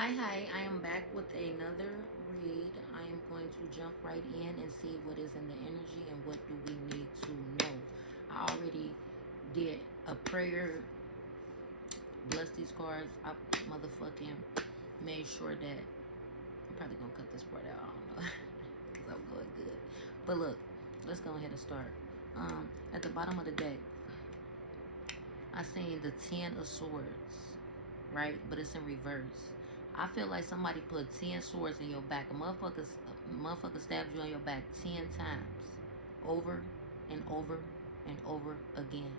Hi, I am back with another read. I am going to jump right in and see what is in the energy and what do we need to know. I already did a prayer, bless these cards. I motherfucking made sure that I'm probably gonna cut this part out. I don't know because I'm going good. But look, let's go ahead and start. At the bottom of the deck, I seen the Ten of Swords, right? But it's in reverse. I feel like somebody put 10 swords in your back. A motherfucker stabbed you on your back 10 times. Over and over and over again.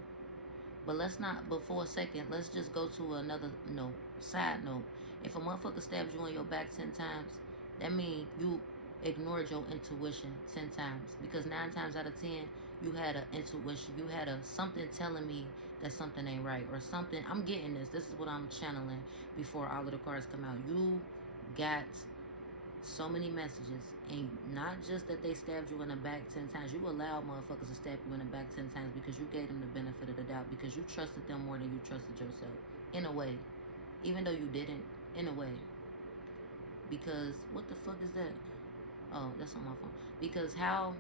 But for a second, let's just go to another note. Side note. If a motherfucker stabs you on your back 10 times, that means you ignored your intuition 10 times. Because 9 times out of 10, you had an intuition. You had a something telling me that something ain't right. Or something. I'm getting this. This is what I'm channeling before all of the cards come out. You got so many messages, and not just that they stabbed you in the back 10 times. You allowed motherfuckers to stab you in the back 10 times because you gave them the benefit of the doubt, because you trusted them more than you trusted yourself, in a way, even though you didn't, in a way. Because what the fuck is that? Oh, that's on my phone. Because how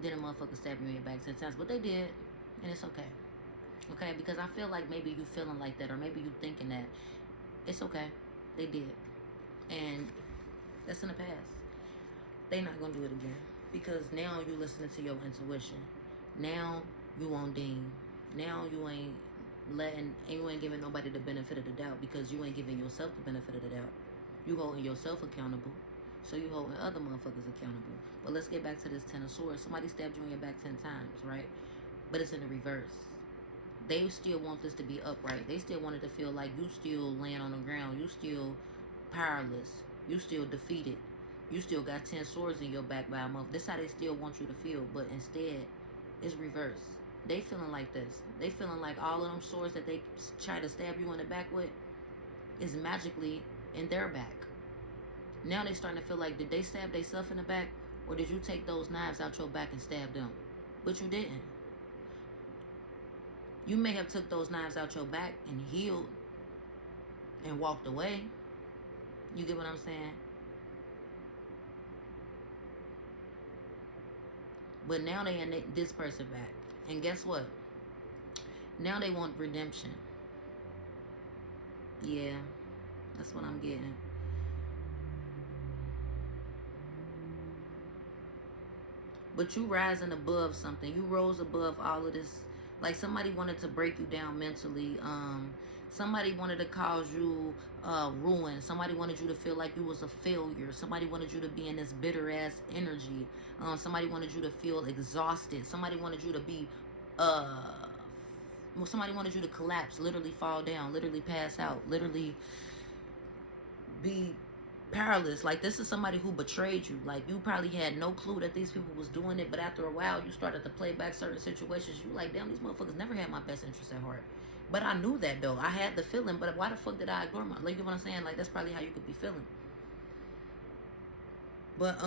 did a motherfucker stab you in your back 10 times? But they did, and it's okay. Okay, because I feel like maybe you feeling like that, or maybe you thinking that. It's okay. They did. And that's in the past. They not gonna do it again, because now you listening to your intuition. Now you on Dean. Now you ain't giving nobody the benefit of the doubt, because you ain't giving yourself the benefit of the doubt. You holding yourself accountable, so you holding other motherfuckers accountable. But let's get back to this Ten of Swords. Somebody stabbed you in your back 10 times, right? But it's in the reverse. They still want this to be upright. They still want it to feel like you still laying on the ground. You still powerless. You still defeated. You still got 10 swords in your back by a month. That's how they still want you to feel. But instead, it's reverse. They feeling like this. They feeling like all of them swords that they try to stab you in the back with is magically in their back. Now they starting to feel like, did they stab themselves in the back? Or did you take those knives out your back and stab them? But you didn't. You may have took those knives out your back and healed and walked away. You get what I'm saying? But now they in this person back. And guess what? Now they want redemption. Yeah, that's what I'm getting. But you rising above something. You rose above all of this. Like somebody wanted to break you down mentally. Somebody wanted to cause you ruin. Somebody wanted you to feel like you was a failure. Somebody wanted you to be in this bitter ass energy. Somebody wanted you to feel exhausted. Somebody wanted you to be uh somebody wanted you to collapse, literally fall down, literally pass out, literally be powerless. Like, this is somebody who betrayed you. Like, you probably had no clue that these people was doing it, but after a while you started to play back certain situations. You like, damn, these motherfuckers never had my best interest at heart. But I knew that though. I had the feeling, but why the fuck did I ignore my, like, you know what I'm saying? Like, that's probably how you could be feeling. But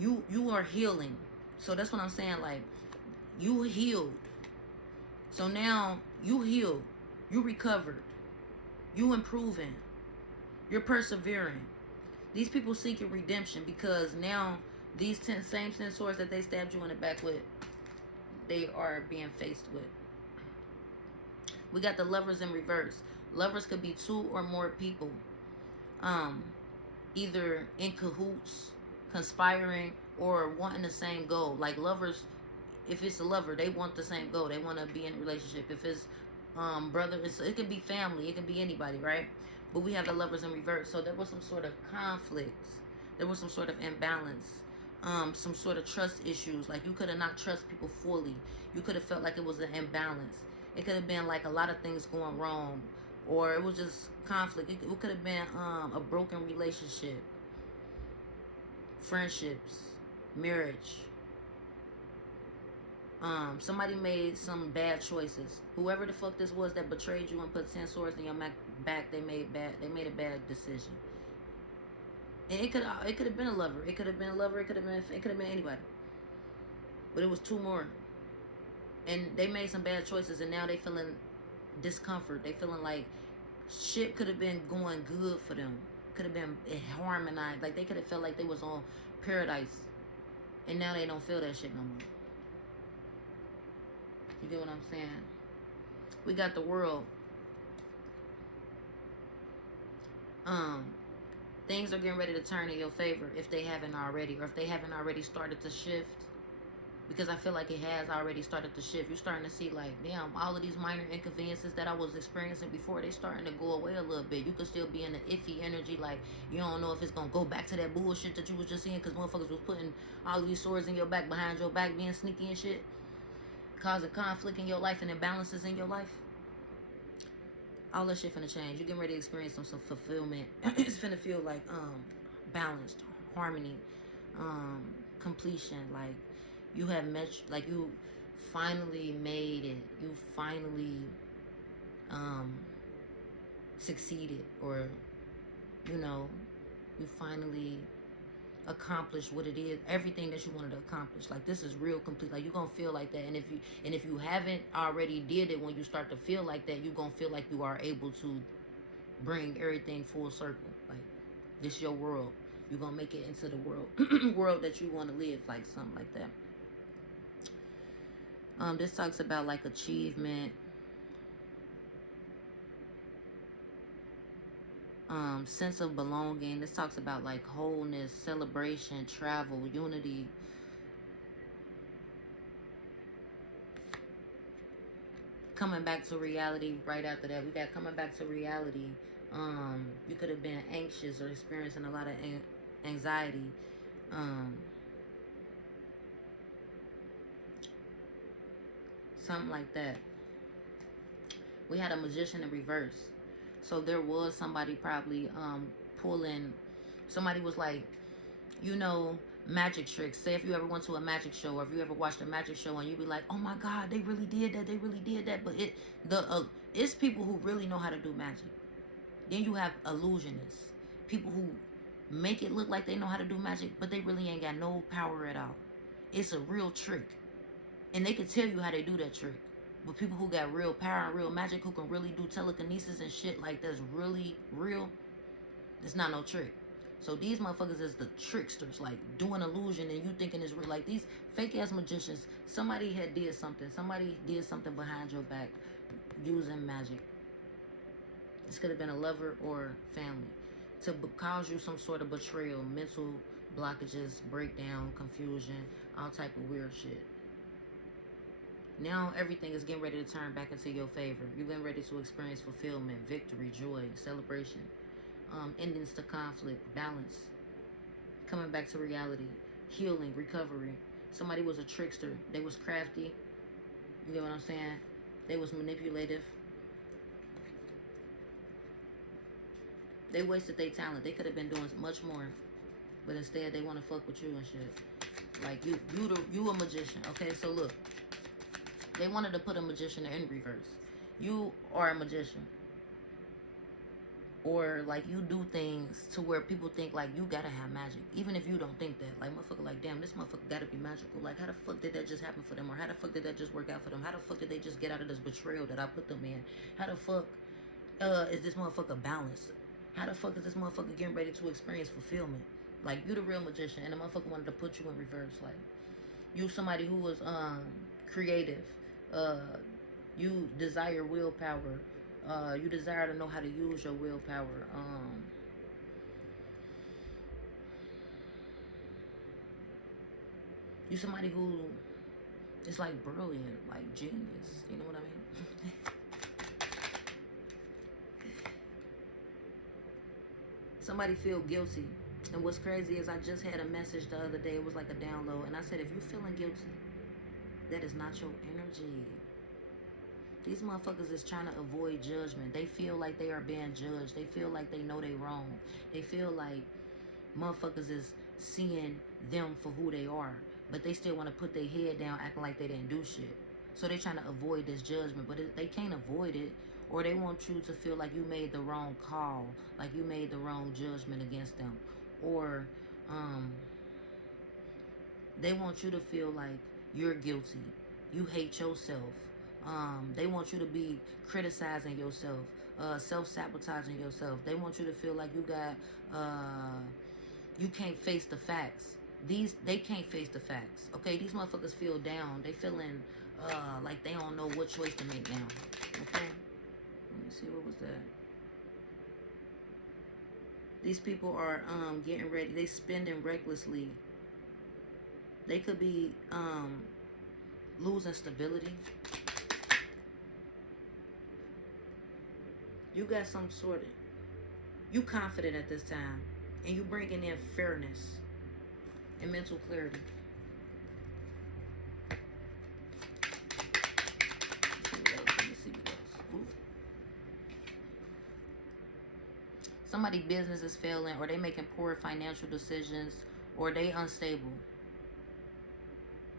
you are healing. So that's what I'm saying. Like, you healed. So now you healed. You recovered. You improving. You're persevering. These people seeking redemption, because now these same 10 swords that they stabbed you in the back with, they are being faced with. We got the Lovers in reverse. Lovers could be 2 or more people, either in cahoots, conspiring, or wanting the same goal. Like, lovers, if it's a lover, they want the same goal. They want to be in a relationship. If it's brother, it could be family, it can be anybody, right? But we have the Lovers in reverse. So there was some sort of conflict. There was some sort of imbalance. Some sort of trust issues. Like, you could have not trust people fully. You could have felt like it was an imbalance. It could have been like a lot of things going wrong, or it was just conflict. It could have been a broken relationship, friendships, marriage. Somebody made some bad choices. Whoever the fuck this was that betrayed you and put 10 swords in your back, they made a bad decision. And it could have been a lover. It could have been a lover. It could have been anybody. But it was 2 more. And they made some bad choices, and now they feeling discomfort. They feeling like shit could have been going good for them. Could have been harmonized. Like, they could have felt like they was on paradise. And now they don't feel that shit no more. You get what I'm saying? We got the world. Things are getting ready to turn in your favor if they haven't already, or if they haven't already started to shift. Because I feel like it has already started to shift. You're starting to see, like, damn, all of these minor inconveniences that I was experiencing before, they starting to go away a little bit. You could still be in the iffy energy, like, you don't know if it's going to go back to that bullshit that you was just seeing, because motherfuckers was putting all of these swords in your back, behind your back, being sneaky and shit, causing conflict in your life and imbalances in your life. All that shit finna change. You're getting ready to experience some fulfillment. It's finna feel like balanced, harmony, completion. Like, you have like, you finally made it. You finally succeeded, or you know, you finally accomplish what it is, everything that you wanted to accomplish. Like, this is real complete. Like, you're gonna feel like that. And if you haven't already did it, when you start to feel like that, you're gonna feel like you are able to bring everything full circle. Like, this your world. You're gonna make it into the world world that you want to live, like something like that. This talks about like achievement, sense of belonging. This talks about like wholeness, celebration, travel, unity. Coming back to reality right after that. We got coming back to reality. You could have been anxious or experiencing a lot of anxiety. Something like that. We had a magician in reverse. So there was somebody probably pulling, somebody was like, you know, magic tricks. Say if you ever went to a magic show, or if you ever watched a magic show and you be like, oh my God, they really did that, they really did that. But it's people who really know how to do magic. Then you have illusionists, people who make it look like they know how to do magic, but they really ain't got no power at all. It's a real trick, and they can tell you how they do that trick. But people who got real power and real magic, who can really do telekinesis and shit like that's really real, it's not no trick. So these motherfuckers is the tricksters, like doing illusion and you thinking it's real. Like these fake ass magicians, somebody did something behind your back using magic. This could have been a lover or family to cause you some sort of betrayal, mental blockages, breakdown, confusion, all type of weird shit. Now everything is getting ready to turn back into your favor. You're getting ready to experience fulfillment, victory, joy, celebration, endings to conflict, balance, coming back to reality, healing, recovery. Somebody was a trickster. They was crafty. You get what I'm saying? They was manipulative. They wasted their talent. They could have been doing much more, but instead they want to fuck with you and shit. Like you a magician. Okay, so look, they wanted to put a magician in reverse. You are a magician, or like you do things to where people think like you gotta have magic, even if you don't think that. Like motherfucker, like damn, this motherfucker gotta be magical. Like how the fuck did that just happen for them, or how the fuck did that just work out for them? How the fuck did they just get out of this betrayal that I put them in? How the fuck is this motherfucker balanced? How the fuck is this motherfucker getting ready to experience fulfillment? Like you the real magician, and the motherfucker wanted to put you in reverse. Like you somebody who was creative. You desire willpower. You desire to know how to use your willpower. You somebody who is like brilliant, like genius. You know what I mean? Somebody feel guilty. And what's crazy is I just had a message the other day. It was like a download. And I said, if you're feeling guilty, that is not your energy. These motherfuckers is trying to avoid judgment. They feel like they are being judged. They feel like they know they wrong. They feel like motherfuckers is seeing them for who they are. But they still want to put their head down acting like they didn't do shit. So they trying to avoid this judgment. But they can't avoid it. Or they want you to feel like you made the wrong call. Like you made the wrong judgment against them. Or they want you to feel like you're guilty. You hate yourself. They want you to be criticizing yourself. self-sabotaging yourself. They want you to feel like you can't face the facts. They can't face the facts. Okay, these motherfuckers feel down. They feeling like they don't know what choice to make now. Okay, let me see, what was that? These people are getting ready. They spending recklessly. They could be losing stability. You got some sort of, you confident at this time, and you bringing in fairness and mental clarity. Let me see what else. Ooh. Somebody business is failing, or they making poor financial decisions, or they unstable.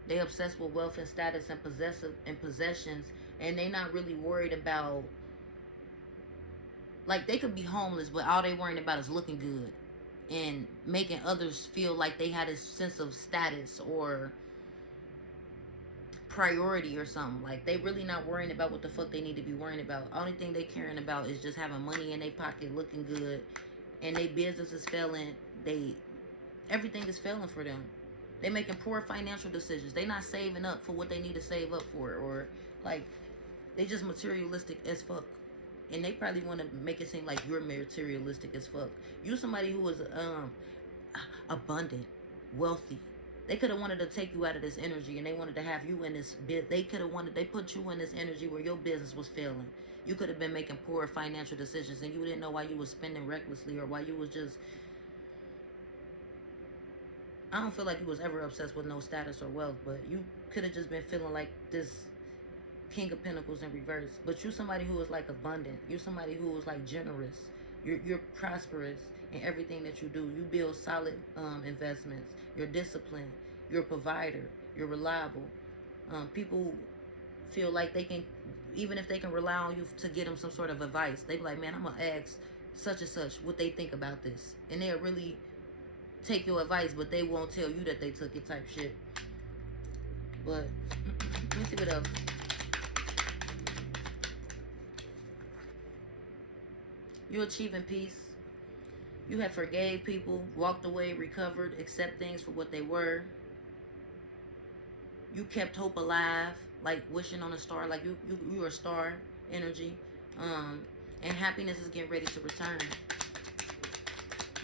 They obsessed with wealth and status and possessions, and they not really worried about, like, they could be homeless, but all they worrying about is looking good and making others feel like they had a sense of status or priority or something. Like, they really not worrying about what the fuck they need to be worrying about. Only thing they caring about is just having money in their pocket, looking good, and their business is failing. Everything is failing for them. They making poor financial decisions. They not saving up for what they need to save up for, or like, they just materialistic as fuck. And they probably want to make it seem like you're materialistic as fuck. You somebody who is abundant, wealthy. They could have wanted to take you out of this energy, and they wanted to have you in this bit. They put you in this energy where your business was failing. You could have been making poor financial decisions, and you didn't know why you was spending recklessly, or why you was just, I don't feel like you was ever obsessed with no status or wealth, but you could have just been feeling like this King of Pentacles in reverse. But you somebody who is like abundant. You somebody who is like generous. You're prosperous in everything that you do. You build solid investments. You're disciplined. You're a provider. You're reliable. People feel like they can, even if they can rely on you to get them some sort of advice, they be like, man, I'm gonna ask such and such what they think about this, and they'll really take your advice, but they won't tell you that they took it, type shit. But let me see what else. You achieving peace. You have forgave people, walked away, recovered, accept things for what they were. You kept hope alive, like wishing on a star, like you are a star energy. And happiness is getting ready to return.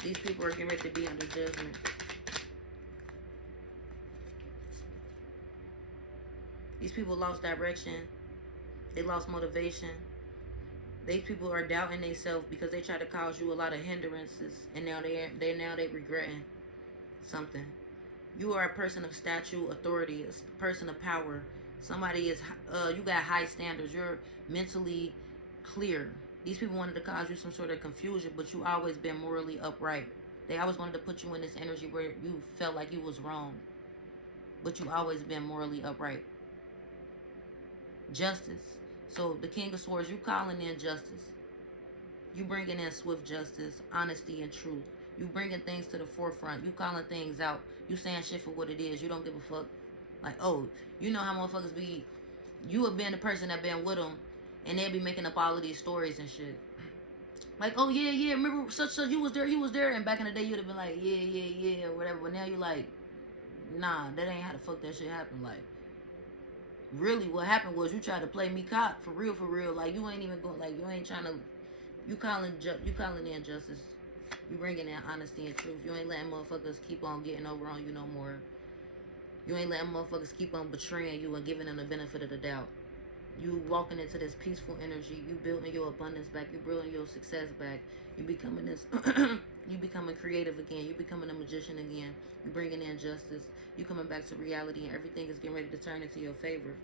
These people are getting ready to be under judgment. These people lost direction. They lost motivation. These people are doubting themselves because they try to cause you a lot of hindrances, and now they regretting something. You are a person of stature, authority, a person of power. Somebody is, you got high standards. You're mentally clear. These people wanted to cause you some sort of confusion, but you always been morally upright. They always wanted to put you in this energy where you felt like you was wrong, but you always been morally upright. Justice. So the King of Swords, you calling in justice. You bringing in swift justice, honesty, and truth. You bringing things to the forefront. You calling things out. You saying shit for what it is. You don't give a fuck. Like, oh, you know how motherfuckers be. You have been the person that been with them, and they'll be making up all of these stories and shit. Like, oh yeah, remember such you was there, and back in the day you'd have been like, yeah, or whatever. But now you're like, nah, that ain't how the fuck that shit happened. Like, really, what happened was you tried to play me cop for real. Like, you ain't even going, like, you ain't trying to. You calling in justice. You bringing in honesty and truth. You ain't letting motherfuckers keep on getting over on you no more. You ain't letting motherfuckers keep on betraying you and giving them the benefit of the doubt. You walking into this peaceful energy. You building your abundance back. You building your success back. You becoming this. You becoming creative again. You becoming a magician again. You bringing in justice. You coming back to reality, and everything is getting ready to turn into your favor.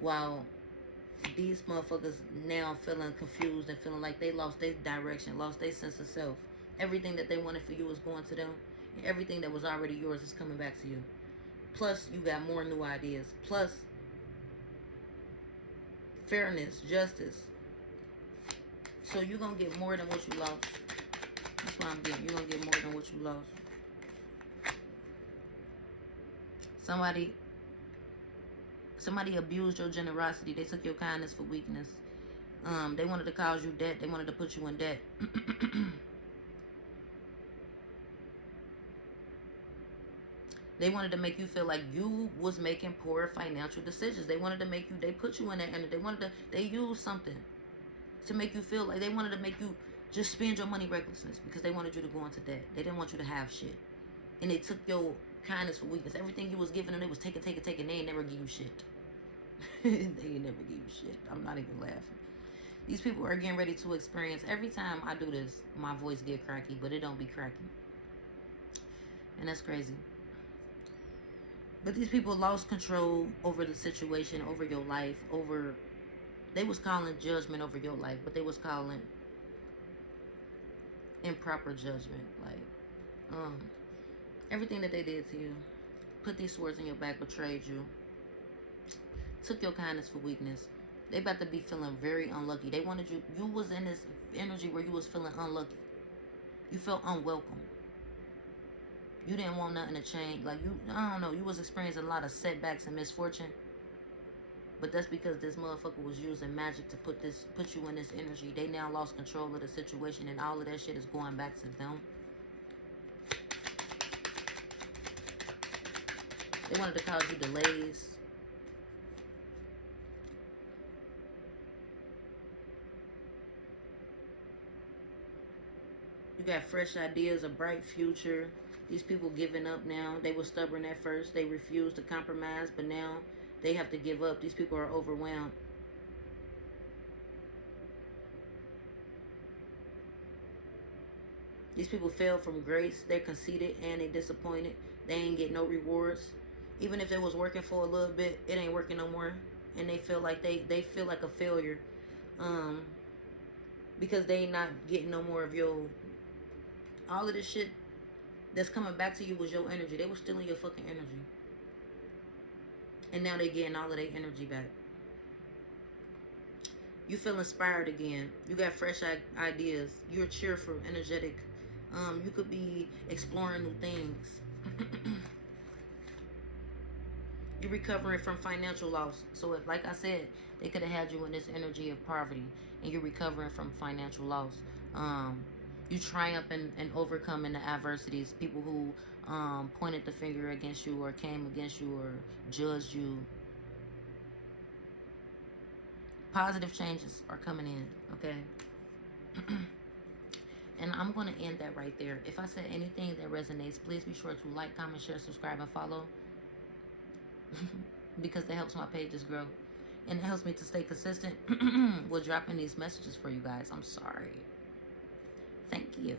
While these motherfuckers now feeling confused and feeling like they lost their direction, lost their sense of self. Everything that they wanted for you is going to them, and everything that was already yours is coming back to you. Plus, you got more new ideas. Plus, fairness, justice. So you're going to get more than what you lost. That's what I'm getting. You're going to get more than what you lost. Somebody abused your generosity. They took your kindness for weakness. They wanted to cause you debt. They wanted to put you in debt. They wanted to make you feel like you was making poor financial decisions. They wanted to make you, they put you in that, and they used something to make you feel like, they wanted to make you just spend your money recklessness because they wanted you to go into debt. They didn't want you to have shit. And they took your kindness for weakness. Everything you was giving them, they was taking. They ain't never give you shit. They ain't never give you shit. I'm not even laughing. These people are getting ready to experience, every time I do this, my voice get cracky, but it don't be cracky. And that's crazy. But these people lost control over the situation, over your life, over, they was calling judgment over your life, but they was calling improper judgment. Like, everything that they did to you, put these swords in your back, betrayed you, took your kindness for weakness. They about to be feeling very unlucky. They wanted you, you was in this energy where you was feeling unlucky. You felt unwelcome. You didn't want nothing to change. Like, you, I don't know, you was experiencing a lot of setbacks and misfortune. But that's because this motherfucker was using magic to put you in this energy. They now lost control of the situation, and all of that shit is going back to them. They wanted to cause you delays. You got fresh ideas, a bright future. These people giving up now. They were stubborn at first. They refused to compromise, but now they have to give up. These people are overwhelmed. These people fell from grace. They're conceited and they disappointed. They ain't get no rewards. Even if it was working for a little bit, it ain't working no more. And they feel like they feel like a failure. Because they not getting no more of your, all of this shit that's coming back to you was your energy. They were stealing your fucking energy. And now they getting all of their energy back. You feel inspired again. You got fresh ideas. You're cheerful, energetic. You could be exploring new things. You're recovering from financial loss. So if, like I said, they could have had you in this energy of poverty, and you're recovering from financial loss. You triumphing and overcoming the adversities. People who pointed the finger against you or came against you or judged you. Positive changes are coming in, okay? And I'm going to end that right there. If I said anything that resonates, please be sure to like, comment, share, subscribe, and follow. Because that helps my pages grow. And it helps me to stay consistent with dropping these messages for you guys. I'm sorry. Thank you.